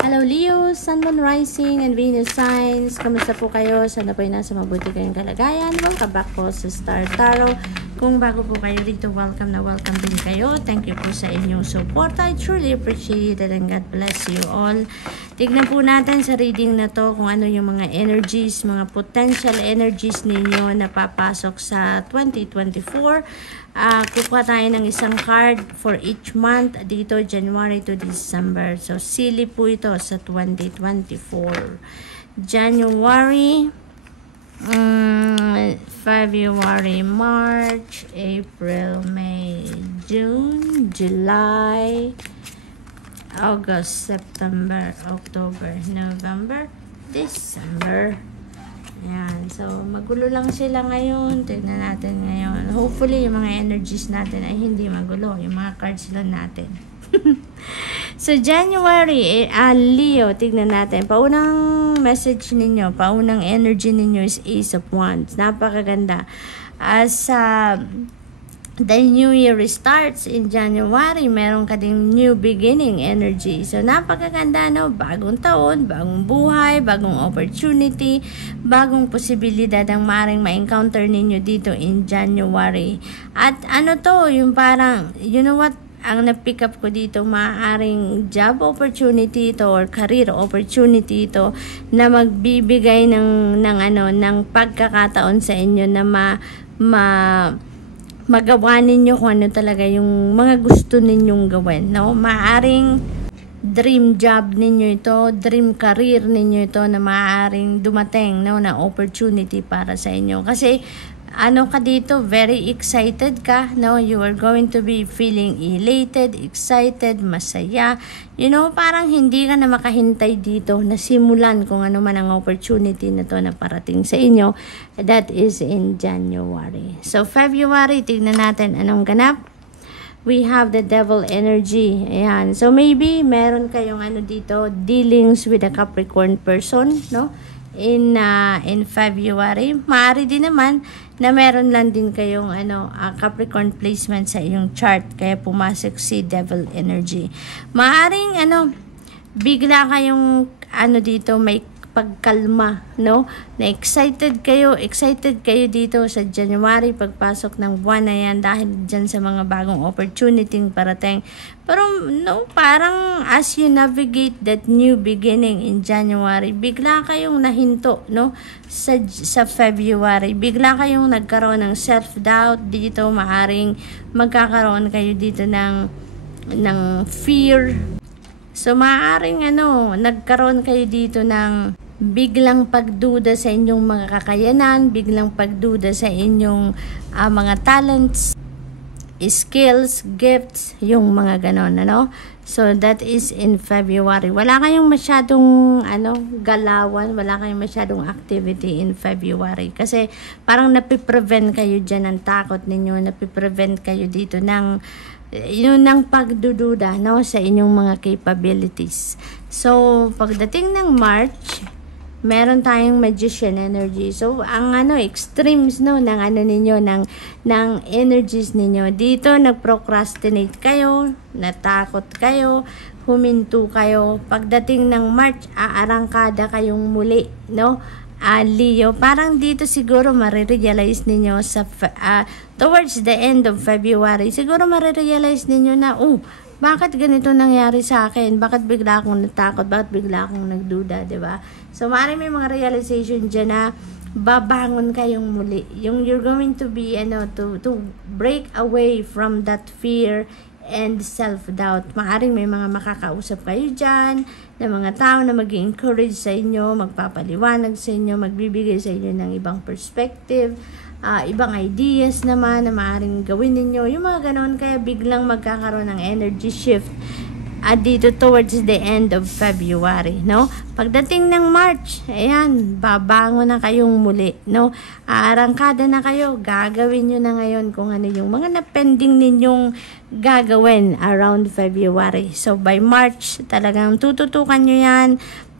Hello Leo, Sun, Moon, Rising, and Venus signs. Kamusta po kayo? Sana po ay nasa mabuti kayong kalagayan. Welcome back po sa Star Tarot. Kung bago po kayo dito, welcome din kayo. Thank you po sa inyong support. I truly appreciate it and God bless you all. Tignan po natin sa reading na to kung ano yung mga energies, mga potential energies ninyo na papasok sa 2024. Kukuha tayo ng isang card for each month dito, January to December. So, sili po ito sa 2024. January, February, March, April, May, June, July, August, September, October, November, December. Ayan. So, magulo lang sila ngayon. Tignan natin ngayon. Hopefully, yung mga energies natin ay hindi magulo. Yung mga cards lang natin. So, January, Leo, tignan natin. Paunang message ninyo, paunang energy ninyo is Ace of Wands. Napakaganda. The new year starts in January, meron ka ding new beginning energy. So, napakaganda, no? Bagong taon, bagong buhay, bagong opportunity, bagong posibilidad ang maaaring ma-encounter ninyo dito in January. At ano to, yung parang, you know what, ang na-pick up ko dito, maaaring job opportunity ito or career opportunity ito na magbibigay ng pagkakataon sa inyo na magawa ninyo kung ano talaga yung mga gusto ninyong gawin, no? Maaring dream job ninyo ito, dream career ninyo ito na maaring dumating, no, na opportunity para sa inyo. Kasi ano ka dito, very excited ka, no? You are going to be feeling elated, excited, masaya. You know, parang hindi ka na makahintay dito na simulan kung ano man ang opportunity na to na parating sa inyo. That is in January. So, February, tignan natin anong ganap. We have the devil energy. Ayan. So, maybe meron kayong dito, dealings with a Capricorn person, no? In February. Maaari din naman na meron lang din kayong Capricorn placement sa iyong chart kaya pumasok si devil energy. Maaring bigla kayong dito may pagkalma, no? Na excited kayo dito sa January pagpasok ng buwan na yan dahil dyan sa mga bagong opportunity parating. Pero no, parang as you navigate that new beginning in January, bigla kayong nahinto, no? Sa February, bigla kayong nagkaroon ng self-doubt dito, maaring magkakaroon kayo dito ng fear. So, maaaring nagkaroon kayo dito ng biglang pagduda sa inyong mga kakayanan, biglang pagduda sa inyong mga talents, skills, gifts, yung mga ganon, So, that is in February. Wala kayong masyadong, galawan, wala kayong masyadong activity in February. Kasi, parang napiprevent kayo dyan ng takot ninyo, napiprevent kayo dito ng pagdududa, no, sa inyong mga capabilities. So, pagdating ng March, meron tayong magician energy. So, ang extremes, no, ng ninyo, ng energies ninyo. Dito, nag-procrastinate kayo, natakot kayo, huminto kayo. Pagdating ng March, aarangkada kayong muli, no? Leo, parang dito siguro marirealize ninyo towards the end of February, siguro marirealize ninyo na, bakit ganito nangyari sa akin? Bakit bigla akong natakot? Bakit bigla akong nagduda, diba? So, maaaring may mga realization dyan na babangon kayong muli. Yung you're going to be, to break away from that fear and self-doubt. Maaring may mga makakausap kayo dyan, na mga tao na mag-encourage sa inyo, magpapaliwanag sa inyo, magbibigay sa inyo ng ibang perspective, ibang ideas naman na maaring gawin ninyo. Yung mga ganon, kaya biglang magkakaroon ng energy shift dito towards the end of February, no? Pagdating ng March, ayan, babangon na kayong muli, no? Aarangkada na kayo, gagawin nyo na ngayon kung ano yung mga na-pending ninyong gagawin around February. So, by March, talagang tututukan nyo yan,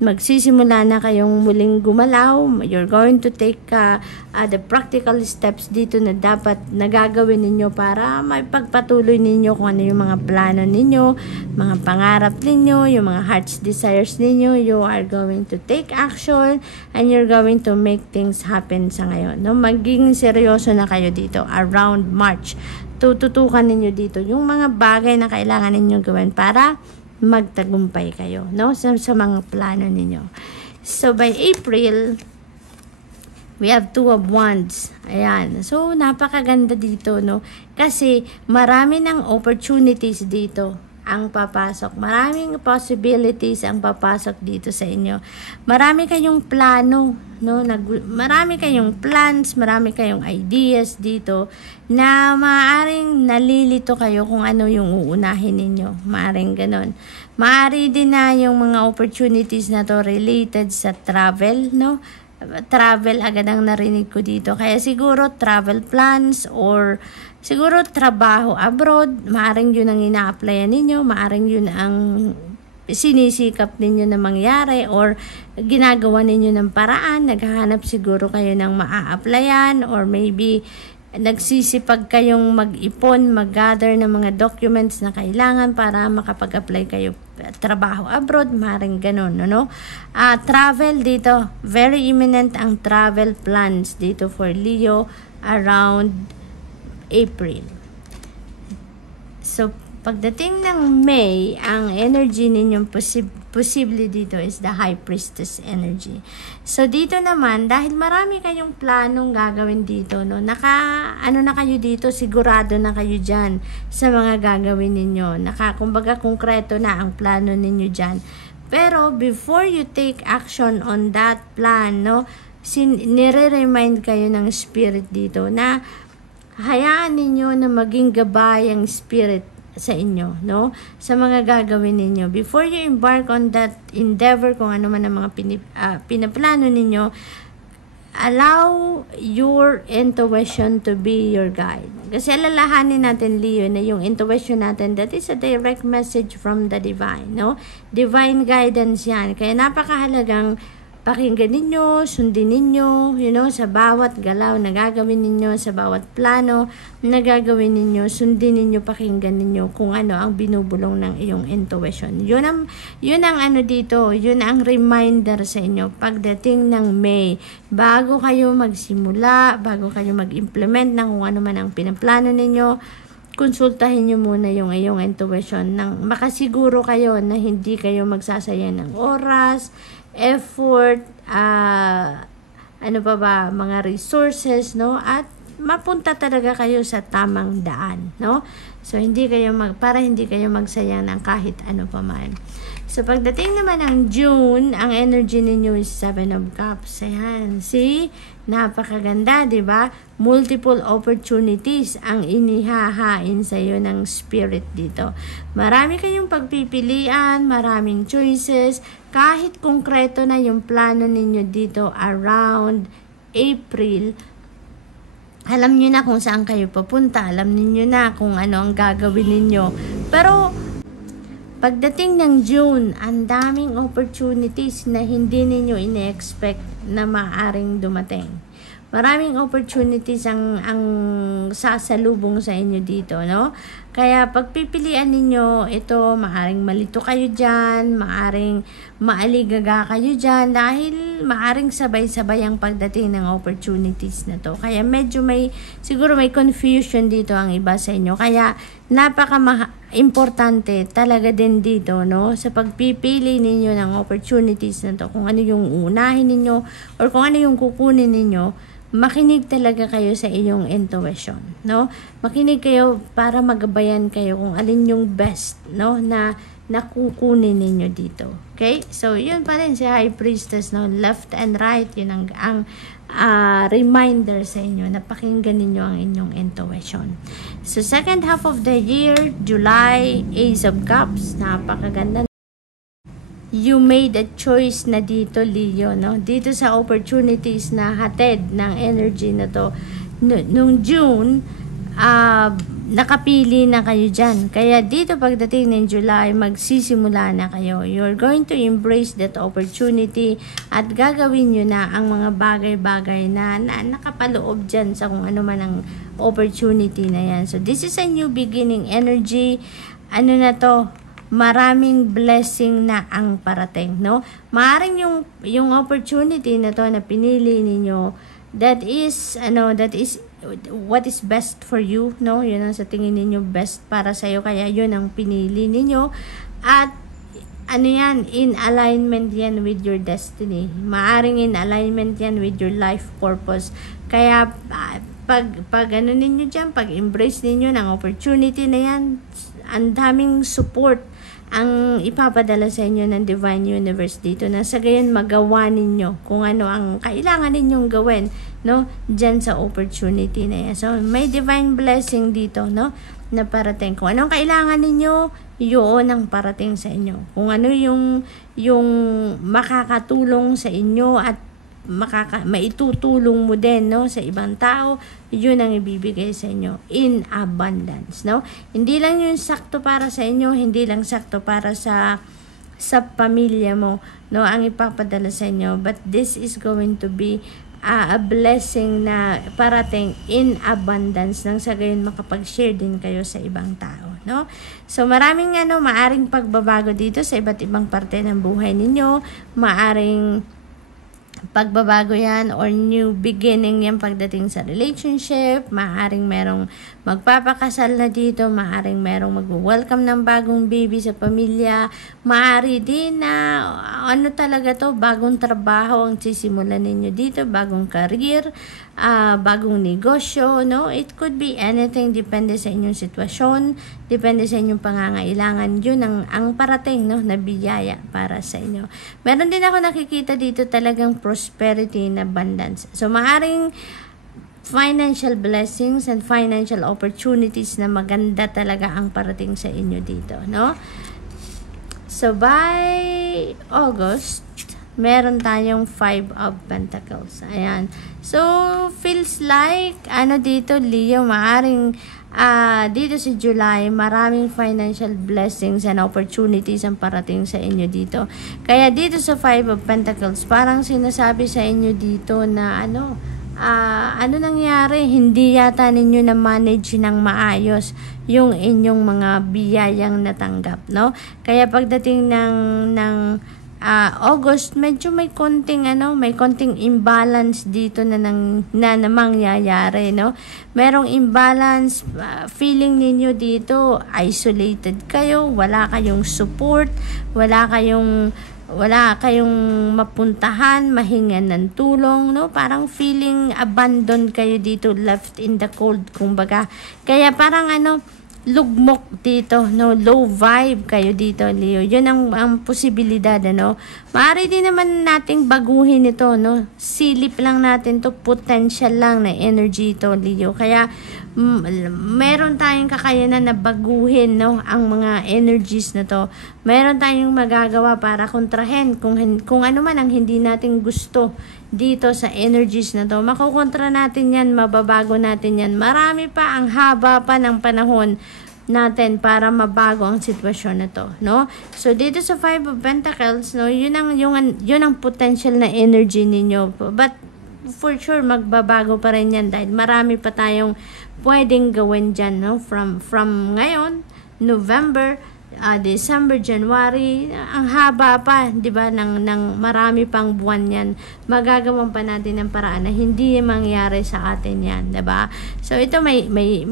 magsisimula na kayong muling gumalaw. You're going to take the practical steps dito na dapat nagagawin ninyo para maipagpatuloy ninyo kung ano yung mga plano ninyo, mga pangarap ninyo, yung mga heart's desires ninyo. You are going to take action and you're going to make things happen sa ngayon. No? Maging seryoso na kayo dito around March. Tututukan ninyo dito yung mga bagay na kailangan ninyong gawin para magtagumpay kayo, no? Sa mga plano ninyo. So, by April, we have 2 of Wands. Ayan. So, napakaganda dito, no? Kasi, marami ng opportunities dito ang papasok. Maraming possibilities ang papasok dito sa inyo. Marami kayong plano, no? Marami kayong plans, marami kayong ideas dito na maaaring nalilito kayo kung ano yung uunahin ninyo. Maaaring ganon. Maaari din na yung mga opportunities na to related sa travel, no? Travel agad ang narinig ko dito. Kaya siguro travel plans or siguro trabaho abroad, maaring yun ang ina-applyan ninyo, maaring yun ang sinisikap ninyo na mangyari or ginagawa ninyo ng paraan, naghahanap siguro kayo ng maa-applyan or maybe nagsisipag kayong mag-ipon, mag-gather ng mga documents na kailangan para makapag-apply kayo trabaho abroad, maaaring ganun, no? Travel dito, very imminent ang travel plans dito for Leo around April. So, pagdating ng May, ang energy ninyong posible dito is the High Priestess energy. So, dito naman, dahil marami kayong planong gagawin dito, no? Ano na kayo dito, sigurado na kayo dyan sa mga gagawin ninyo. Kumbaga, konkreto na ang plano ninyo dyan. Pero, before you take action on that plan, no? Nire-remind kayo ng spirit dito na hayaan ninyo na maging gabay ang spirit sa inyo, no? Sa mga gagawin ninyo. Before you embark on that endeavor, kung ano man ang mga pinaplano ninyo, allow your intuition to be your guide. Kasi alalahanin natin, Leo, na yung intuition natin, that is a direct message from the divine, no? Divine guidance yan. Kaya napakahalagang pakinggan ninyo, sundin ninyo, sa bawat galaw na gagawin ninyo, sa bawat plano na gagawin ninyo, sundin ninyo, pakinggan ninyo kung ano ang binubulong ng iyong intuition. Yun ang ano dito, yun ang reminder sa inyo pagdating ng May. Bago kayo magsimula, bago kayo mag-implement ng kung ano man ang pinaplano ninyo, konsultahin nyo muna yung iyong intuition nang makasiguro kayo na hindi kayo magsasayang ng oras, effort, mga resources, no? At mapunta talaga kayo sa tamang daan, no? So, para hindi kayo magsayang ng kahit ano pa man. So, pagdating naman ng June, ang energy ninyo is 7 of Cups. Ayan. See? Napakaganda, di ba? Multiple opportunities ang inihahain sa iyo ng spirit dito. Marami kayong pagpipilian, maraming choices. Kahit konkreto na yung plano ninyo dito around April, alam niyo na kung saan kayo papunta. Alam niyo na kung ano ang gagawin ninyo. Pero, pagdating ng June, ang daming opportunities na hindi ninyo ine-expect na maaaring dumating. Maraming opportunities ang sasalubong sa inyo dito, no? Kaya pagpipilian ninyo ito, maaaring malito kayo dyan, maaaring maaligaga kayo dyan, dahil maaaring sabay-sabay ang pagdating ng opportunities na to. Kaya medyo siguro may confusion dito ang iba sa inyo. Kaya importante talaga din dito, no? Sa pagpipili ninyo ng opportunities na to, kung ano yung unahin ninyo or kung ano yung kukunin ninyo, makinig talaga kayo sa iyong intuition, no? Makinig kayo para magabayan kayo kung alin yung best, no, na nakukunin ninyo dito. Okay? So, yun pa rin si High Priestess, no? Left and right, yun ang reminder sa inyo na pakinggan ninyo ang inyong intuition. So, second half of the year, July, Ace of Cups, napakaganda. You made a choice na dito, Leo, no? Dito sa opportunities na hatid ng energy na to. Nung June, nakapili na kayo dyan. Kaya dito pagdating ng July, magsisimula na kayo. You're going to embrace that opportunity at gagawin nyo na ang mga bagay-bagay na nakapaloob dyan sa kung ano man ang opportunity na yan. So this is a new beginning energy. Ano na to? Maraming blessing na ang parating, no? Maaring yung opportunity na to na pinili ninyo, that is what is best for you, no? Yun ang sa tingin ninyo best para sa'yo, kaya yun ang pinili ninyo. At ano yan, in alignment yan with your destiny. Maaring in alignment yan with your life purpose. Kaya pag ano ninyo dyan, pag embrace ninyo ng opportunity na yan, ang daming support ang ipapadala sa inyo ng Divine Universe dito, na sa gayon magawa ninyo kung ano ang kailangan ninyong gawin, no, dyan sa opportunity na yan. So may divine blessing dito, no, na parating. Kung anong kailangan ninyo, yun ang parating sa inyo. Kung ano yung makakatulong sa inyo at maitutulong mo din, no, sa ibang tao, yun ang ibibigay sa inyo in abundance, no? Hindi lang yung sakto para sa inyo, hindi lang sakto para sa pamilya mo, no, ang ipapadala sa inyo, but this is going to be a blessing na parating in abundance, nang sa gayon makapag-share din kayo sa ibang tao, no? So maraming maaring pagbabago dito sa iba't ibang parte ng buhay ninyo. Maaring pagbabago yan or new beginning yan pagdating sa relationship. Maaring merong magpapakasal na dito, maaring merong mag-welcome ng bagong baby sa pamilya, maari din na talaga to, bagong trabaho ang sisimulan ninyo dito, bagong career, bagong negosyo, no? It could be anything, depende sa inyong sitwasyon, depende sa inyong pangangailangan. Yun ang parating, no, na biyaya para sa inyo. Meron din ako nakikita dito talagang prosperity and abundance. So maaring financial blessings and financial opportunities na maganda talaga ang parating sa inyo dito, no? So by August, meron tayong 5 of Pentacles. Ayan. So feels like dito, Leo, maaring dito sa July, maraming financial blessings and opportunities ang parating sa inyo dito. Kaya dito sa 5 of Pentacles, parang sinasabi sa inyo dito na ano nangyari, hindi yata ninyo na-manage ng maayos yung inyong mga biyayang natanggap, no? Kaya pagdating ng August, medyo may konting imbalance dito na mangyayari, no? Merong imbalance, feeling ninyo dito isolated kayo, wala kayong support, wala kayong mapuntahan, mahingan ng tulong, no? Parang feeling abandoned kayo dito, left in the cold, kumbaga. Kaya parang lugmok dito, no? Low vibe kayo dito, Leo. Yun ang posibilidad, Maaari din naman nating baguhin ito, no? Silip lang natin to, potential lang na energy ito, Leo. Kaya meron tayong kakayanan na baguhin, no, ang mga energies na to. Meron tayong magagawa para kontrahen kung ano man ang hindi natin gusto dito sa energies na to. Makukontra natin yan, mababago natin yan. Marami pa, ang haba pa ng panahon natin para mabago ang sitwasyon na to, no? So dito sa 5 of Pentacles, no, yun ang potential na energy ninyo. But for sure magbabago pa rin yan dahil marami pa tayong pwedeng gawin dyan, no? From ngayon, November, December, January, ang haba pa, di ba, ng marami pang buwan yan. Magagawan pa natin ng paraan na hindi mangyari sa atin yan, di ba? So ito maring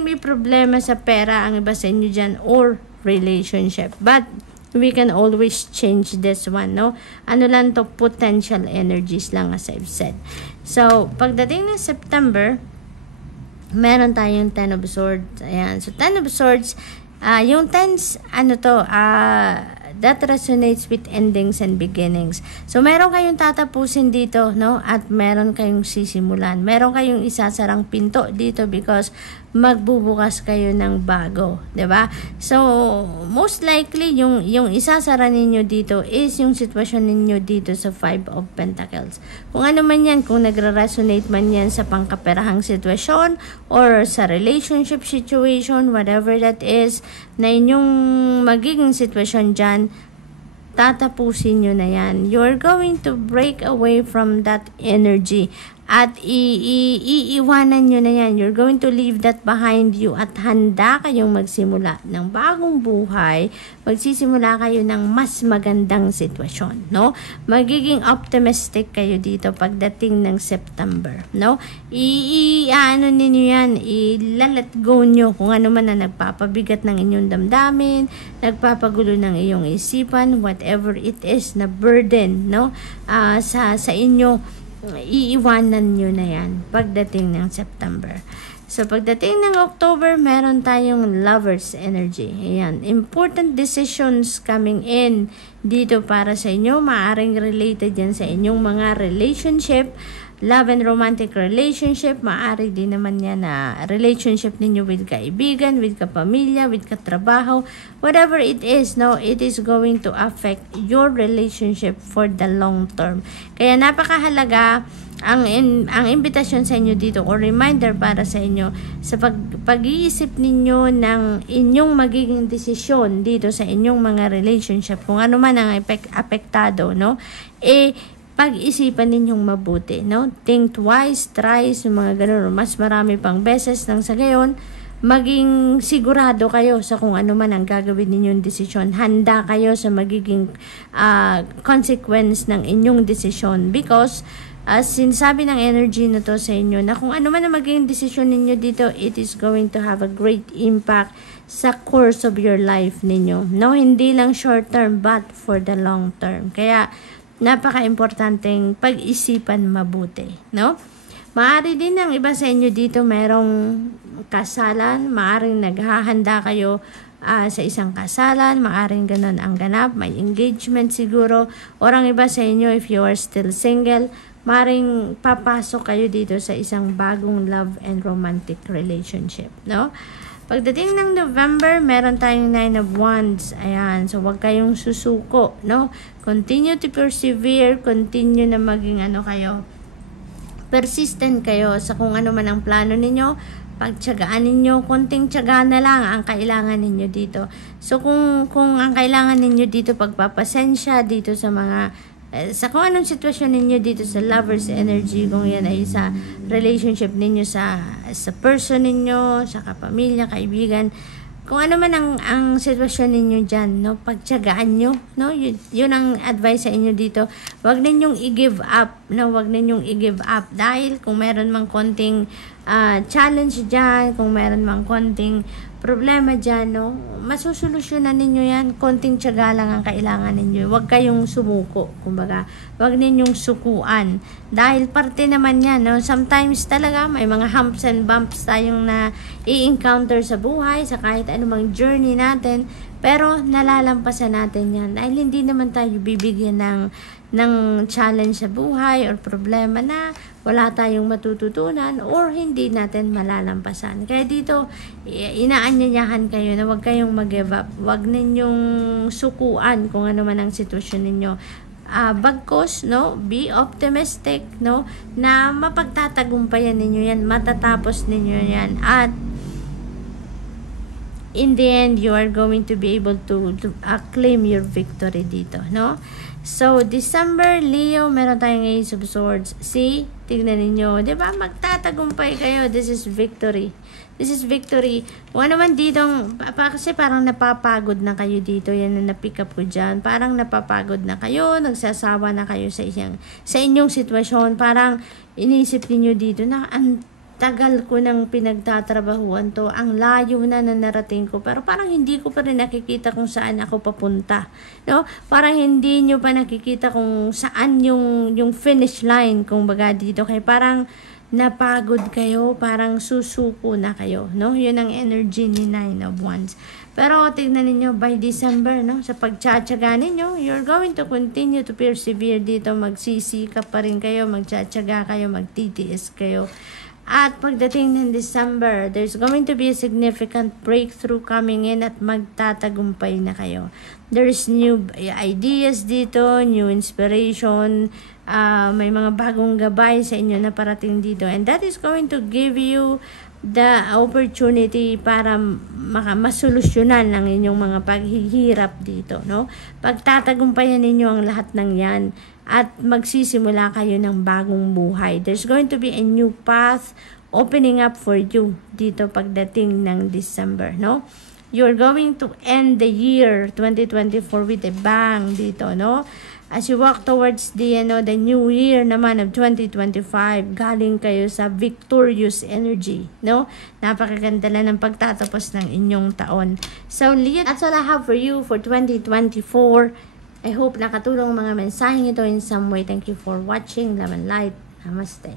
may problema sa pera ang iba sa inyo dyan or relationship. But we can always change this one, no? Ano lang to, potential energies lang, as I've said. So pagdating ng September, meron tayong 10 of Swords. Ayan. So 10 of Swords, yung tens, that resonates with endings and beginnings. So, meron kayong tatapusin dito, no? At meron kayong sisimulan. Meron kayong isasarang pinto dito because magbubukas kayo ng bago, 'di ba? So, most likely yung isasara ninyo dito is yung sitwasyon ninyo dito sa Five of Pentacles. Kung ano man yan, kung nagre-resonate man yan sa pangkaperahang sitwasyon or sa relationship situation, whatever that is, na inyong magiging sitwasyon dyan, tatapusin nyo na yan. You're going to break away from that energy at iiwanan nyo na yan. You're going to leave that behind you at handa kayong magsimula ng bagong buhay. Magsisimula kayo ng mas magandang sitwasyon, no? Magiging optimistic kayo dito pagdating ng September, no? Ano ninyo yan, ilalet go nyo kung ano man na nagpapabigat ng inyong damdamin, nagpapagulo ng iyong isipan, whatever it is na burden, no? Sa inyo, iiwanan nyo na yan pagdating ng September. So, pagdating ng October, meron tayong Lover's energy. Ayan. Important decisions coming in dito para sa inyo. Maaring related yan sa inyong mga relationship, love and romantic relationship. Maaari din naman yan na relationship ninyo with kaibigan, with kapamilya, with katrabaho. Whatever it is, no, it is going to affect your relationship for the long term. Kaya napakahalaga ang imbitasyon sa inyo dito o reminder para sa inyo sa pag-iisip ninyo ng inyong magiging desisyon dito sa inyong mga relationship, kung ano man ang apektado, no, pag-isipan ninyong mabuti, no? Think twice, thrice, yung mga ganun, mas marami pang beses nang sa gayon, maging sigurado kayo sa kung ano man ang gagawin ninyong desisyon. Handa kayo sa magiging consequence ng inyong desisyon because sinasabi ng energy na to sa inyo na kung ano man ang magiging desisyon ninyo dito, it is going to have a great impact sa course of your life ninyo. No, hindi lang short term but for the long term. Kaya napaka-importanteng pag-isipan mabuti, no? Maaari din ng iba sa inyo dito merong kasalan, maaring naghahanda kayo sa isang kasalan, maaring ganun ang ganap, may engagement siguro, or ang iba sa inyo, if you are still single, maaring papasok kayo dito sa isang bagong love and romantic relationship, no? Pagdating ng November, meron tayong 9 of Wands. Ayan. So, huwag kayong susuko, no? Continue to persevere. Continue na maging kayo. Persistent kayo sa kung ano man ang plano ninyo. Pagtiyagaan ninyo, konting tiyaga na lang ang kailangan ninyo dito. So, kung ang kailangan ninyo dito, pagpapasensya dito sa mga sa kung anong sitwasyon ninyo dito sa Lover's energy, kung yan ay sa relationship ninyo sa person ninyo, sa kapamilya, kaibigan, kung ano man ang sitwasyon ninyo dyan, no, pagtiyagaan nyo, no, yun ang advice sa inyo dito. Huwag ninyong i-give up, no, huwag ninyong i-give up dahil kung meron mang konting challenge dyan, kung meron mang konting problema dyan, no, masusolusyonan ninyo yan. Konting tiyaga lang ang kailangan ninyo. Huwag kayong sumuko, kumbaga. Huwag ninyong sukuan. Dahil parte naman yan, no. Sometimes talaga may mga humps and bumps tayong na i-encounter sa buhay, sa kahit anumang journey natin. Pero nalalampasan natin yan. Dahil hindi naman tayo bibigyan ng challenge sa buhay or problema na wala tayong matututunan or hindi natin malalampasan. Kaya dito, inaanyayahan kayo na huwag kayong mag-give up. Huwag ninyong sukuan kung ano man ang sitwasyon ninyo. Bagkos, no, be optimistic, no, na mapagtatagumpayan ninyo yan, matatapos ninyo yan, at in the end, you are going to be able to claim your victory dito, no? So, December, Leo, meron tayong Ace of Swords. See? Tignan ninyo. Diba? Magtatagumpay kayo. This is victory. This is victory. Kung ano man dito, kasi parang napapagod na kayo dito. Yan na na-pick up ko dyan. Parang napapagod na kayo. Nagsasawa na kayo sa inyong sitwasyon. Parang inisip niyo dito na tagal ko nang pinagtatrabahuan to, ang layo na narating ko, pero parang hindi ko pa rin nakikita kung saan ako papunta, no? Parang hindi nyo pa nakikita kung saan yung finish line, kung baga dito, kaya parang napagod kayo, parang susuko na kayo, no? Yun ang energy ni 9 of Wands. Pero tignan niyo by December, no, sa pagtsatsaga ninyo, you're going to continue to persevere dito, magsisikap pa rin kayo, magtsatsaga kayo, magtitiis kayo. At pagdating ng December, there's going to be a significant breakthrough coming in at magtatagumpay na kayo. There's new ideas dito, new inspiration, may mga bagong gabay sa inyo na parating dito. And that is going to give you the opportunity para masolusyonan ang inyong mga paghihirap dito, no? Pagtatagumpayan ninyo ang lahat ng yan at magsisimula kayo ng bagong buhay. There's going to be a new path opening up for you dito pagdating ng December, no? You're going to end the year 2024 with a bang dito, no? As you walk towards the new year naman of 2025, galing kayo sa victorious energy, no? Napakaganda lang ng pagtatapos ng inyong taon. So, Leo, that's all I have for you for 2024. I hope nakatulong mga mensaheng ito in some way. Thank you for watching. Love and light. Namaste.